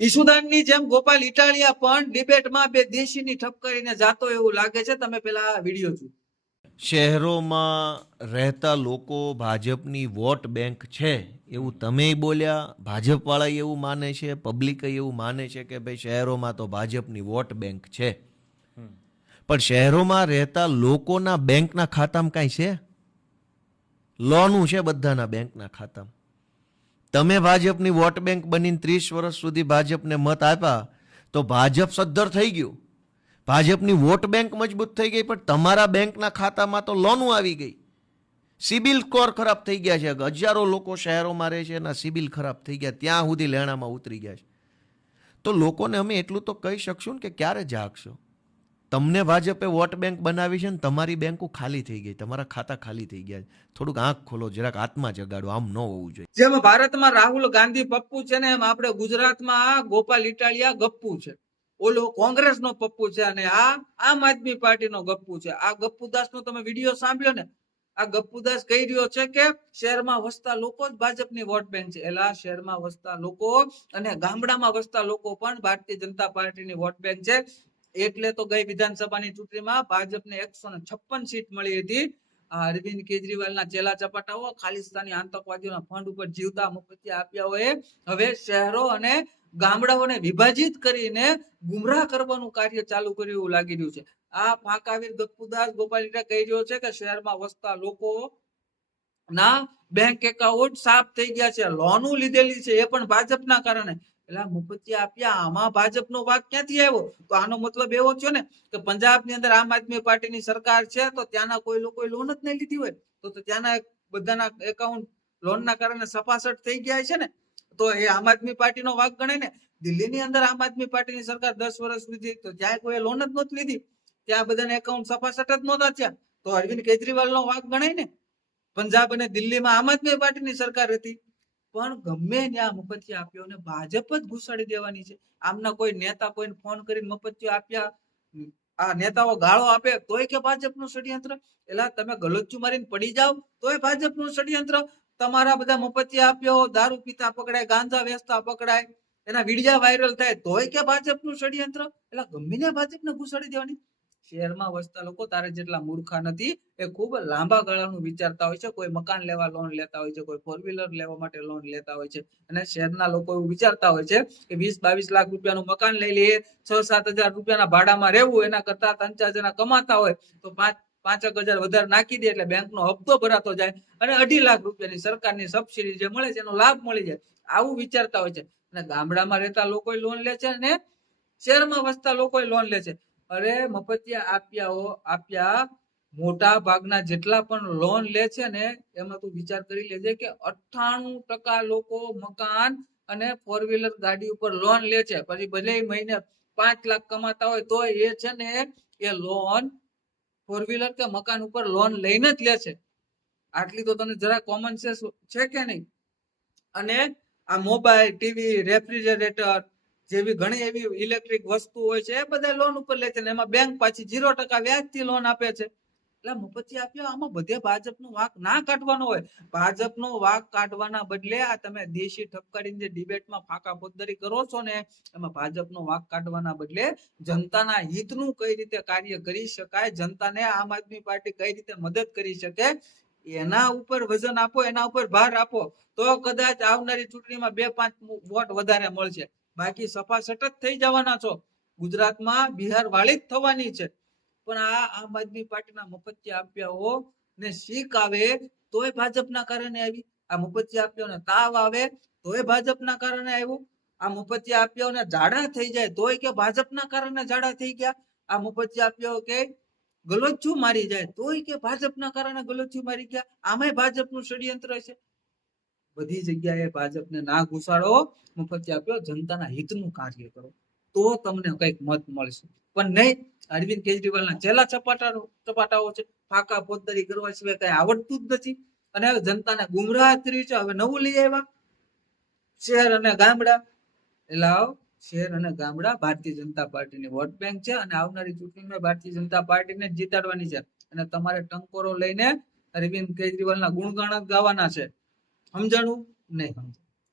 ઈસુદાનની જેમ ગોપાલ ઇટાલિયા પણ ડિબેટમાં બે દેશીની ઠપકારીને જાતો એવું લાગે છે. તમે પેલા આ વીડિયો જુઓ. શહેરોમાં રહેતા લોકો ભાજપની વોટ બેંક છે એવું તમે બોલ્યા? ભાજપવાળા એવું માને છે? પબ્લિક એવું માને છે કે ભાઈ શહેરોમાં તો ભાજપની વોટ બેંક છે. પણ શહેરોમાં રહેતા લોકોના બેંકના ખાતામાં કાંઈ છે? લોનું છે બધાના બેંકના ખાતામાં. તમે ભાજપની વોટ બેંક બનીને ત્રીસ વર્ષ સુધી ભાજપને મત આપ્યા, તો ભાજપ સદ્ધર થઈ ગયું. ભાજપની વોટ બેંક મજબૂત થઈ ગઈ, પણ તમારા બેંકના ખાતામાં તો લોનું આવી ગઈ. સિબિલ સ્કોર ખરાબ થઈ ગયા છે. હજારો લોકો શહેરોમાં રહે છે, એના સિબિલ ખરાબ થઈ ગયા. ત્યાં સુધી લેણામાં ઉતરી ગયા છે. તો લોકોને અમે એટલું તો કહી શકશું ને કે ક્યારે જાગશો? તમને ભાજપે વોટ બેંક બનાવી છે ને તમારી બેંકો ખાલી થઈ ગઈ, તમારા ખાતા ખાલી થઈ ગયા થોડુંક આંખ ખોલો, જરાક આત્મા જગાડો, આમ ન હોવું જોઈએ. જેમ ભારતમાં રાહુલ ગાંધી પપ્પુ છે ને એમ આપણે ગુજરાતમાં ગોપાલ ઇટાલિયા ગપ્પુ છે. ઓલો કોંગ્રેસનો પપ્પુ છે અને આ, આમ આદમી પાર્ટીનો ગપ્પુ છે. આ ગપ્પુદાસ નો તમે વીડિયો સાંભળ્યો ને? આ ગપ્પુદાસ કહી રહ્યો છે કે શહેરમાં વસતા લોકો જ ભાજપની વોટ બેંક છે. એલા, શહેરમાં વસતા લોકો અને ગામડામાં વસતા લોકો પણ ભારતીય જનતા પાર્ટીની વોટ બેંક છે. એટલે તો ગઈ વિધાનસભાની ચૂંટણીમાં ભાજપને એકસો સીટ મળી હતી. અરવિંદ કેજરીવાલના ચેલા ચપાટાઓ ખાલિસ્તાની આતંકવાદીઓના ફંડ ઉપર જીવતા મુખત્યા આપ્યા હોય. હવે શહેરો અને ગામડાઓને વિભાજિત કરીને ગુમરાહ કરવાનું કાર્ય ચાલુ કર્યું એવું લાગી રહ્યું છે. આ ફાંકાવીર ગપુદાસ ગોપાલીટા કહી રહ્યો છે કે શહેરમાં વસતા લોકો ના બેંક એકાઉન્ટ સાફ થઈ ગયા છે. લોનું લીધેલી છે. એ પણ ભાજપના કારણે. એટલે મુફતી આપ્યા, આમાં ભાજપનો વાક ક્યાંથી આવ્યો? તો આનો મતલબ એવો થયો ને કે પંજાબની અંદર આમ આદમી પાર્ટીની સરકાર છે, તો ત્યાંના કોઈ લોકોએ લોન જ નહીં લીધી હોય. તો ત્યાંના બધાના એકાઉન્ટ લોનના કારણે સપાસટ થઈ ગયા છે ને, તો એ આમ આદમી પાર્ટીનો વાક ગણાય ને. દિલ્હીની અંદર આમ આદમી પાર્ટીની સરકાર દસ વર્ષ લીધી તો ત્યાં કોઈ લોન જ નહોતી લીધી. ત્યાં બધાને એકાઉન્ટ સપાસટ જ નહોતા થયા. તો અરવિંદ કેજરીવાલ નો વાક ગણાય ને. પંજાબ અને દિલ્હીમાં આમ આદમી પાર્ટીની સરકાર હતી. પણ ગમે ત્યાં મફતિયા આપ્યો ને ભાજપ જ ઘુસાડી દેવાની છે. આમના કોઈ નેતા કોઈને ફોન કરીને મફતિયો આપ્યા, આ નેતાઓ ગાળો આપે તોય કે ભાજપનું ષડયંત્ર? એટલે તમે ગલોચ્ચું મારીને પડી જાવ તોય ભાજપનું ષડયંત્ર? તમારા બધા મફતિયા આપ્યો, દારૂ પીતા પકડાય, ગાંજા વેચતા પકડાય, એના વિડિયા વાયરલ થાય, તોય કે ભાજપનું ષડયંત્ર? એટલે ગમે ને ભાજપને ઘુસાડી દેવાની. શહેરમાં વસતા લોકો તારે જેટલા મૂર્ખા નથી, એ ખૂબ લાંબા ગાળાનું વિચારતા હોય છે. કોઈ મકાન લેવા લોન લેતા હોય છે, કોઈ ફોર વ્હીલર લેવા માટે લોન લેતા હોય છે. અને શહેરના લોકો એવું વિચારતા હોય છે કે વીસ બાવીસ લાખ રૂપિયાનું મકાન લઈ લઈએ, છ સાત હજાર રૂપિયાના ભાડામાં રહેવું, એના કરતા ત્રણ ચાર જણા કમાતા હોય, તો પાંચ, પાંચક હજાર વધારે નાખી દે એટલે બેંકનો હપ્તો ભરાતો જાય અને અઢી લાખ રૂપિયાની સરકારની સબસિડી જે મળે છે, એનો લાભ મળી જાય. આવું વિચારતા હોય છે. અને ગામડામાં રહેતા લોકો લોન લે છે અને શહેરમાં વસતા લોકો લોન લે છે. અરે, મફતિયા આપ્યાઓ, આપ્યા. મોટા ભાગના જેટલા પણ લોન લે છે ને, એમાં તું વિચાર કરી લેજે કે અઠ્ઠાણું ટકા લોકો મકાન અને ફોર વ્હીલર ગાડી ઉપર લોન લે છે. પછી ભલે મહિને પાંચ લાખ કમાતા હોય તો એ છે ને, એ લોન ફોર વ્હીલર કે મકાન ઉપર લોન લઈને જ લે છે. આટલી તો તને જરા કોમન સેન્સ છે કે નહીં? અને આ મોબાઈલ ટીવી રેફ્રિજરેટર જેવી ઘણી એવી ઇલેક્ટ્રિક વસ્તુ હોય છે, એ બધા લોન ઉપર લે છે ને એમાં બેંક પાછી ઝીરો ટકા વ્યાજથી લોન આપે છે. એટલે મફતી આપ્યો આમાં બધે ભાજપનો વાક ના કાઢવાનો હોય, ભાજપનો વાક કાઢવાના બદલે આ તમે દેશી ઠપકારીને જે ડિબેટમાં ફાંકા પોદરી કરો છો ને, એમાં ભાજપનો વાક કાઢવાના બદલે જનતાના હિતનું કઈ રીતે કાર્ય કરી શકાય, જનતાને આમ આદમી પાર્ટી કઈ રીતે મદદ કરી શકે, એના ઉપર વજન આપો, એના ઉપર ભાર આપો, તો કદાચ આવનારી ચૂંટણીમાં બે પાંચ વોટ વધારે મળશે. બાકી સફાસટ જ થઈ જવાના છો. ગુજરાતમાં બિહાર વાળી જ થવાની છે. પણ આ આમ આદમી પાર્ટીના મફતિયા આપ્યાઓ ને શીખ આવે તોય ભાજપના કારણે આવી. આ મફતિયા આપ્યાઓને તાવ આવે તોય ભાજપના કારણે આવ્યું. આ મફતિયા આપ્યાઓને જાડા થઈ જાય તોય કે ભાજપના કારણે જાડા થઈ ગયા. આ મફતિયા આપ્યાઓ કે ગલોચ્છું મારી જાય તોય કે ભાજપના કારણે ગલોચ્છું મારી ગયા. આમાંય ભાજપનું ષડયંત્ર છે બધી જગ્યાએ ભાજપને ના ઘુસાડો મફત આપ્યો, જનતાના હિતનું કાર્ય કરો. તો તમને કંઈક મત મળશે. પણ નહીં, અરવિંદ કેજરીવાલના છેલ્લા ચપાટાઓ ચપાટાઓ છે. ફાકા પોતદારી કરવા સિવાય કઈ આવડતું જ નથી. અને હવે જનતાને ગુમરાહ કર્યું છે. હવે નવું લઈ આવ્યા. શહેર અને ગામડા. એટલે શહેર અને ગામડા ભારતીય જનતા પાર્ટીની વોટ બેંક છે અને આવનારી ચૂંટણીમાં ભારતીય જનતા પાર્ટીને જીતાડવાની છે. અને તમારે ટંકોરો લઈને અરવિંદ કેજરીવાલના ગુણગાન ગાવાના છે. સમજાણું? નહીં. સમજાણું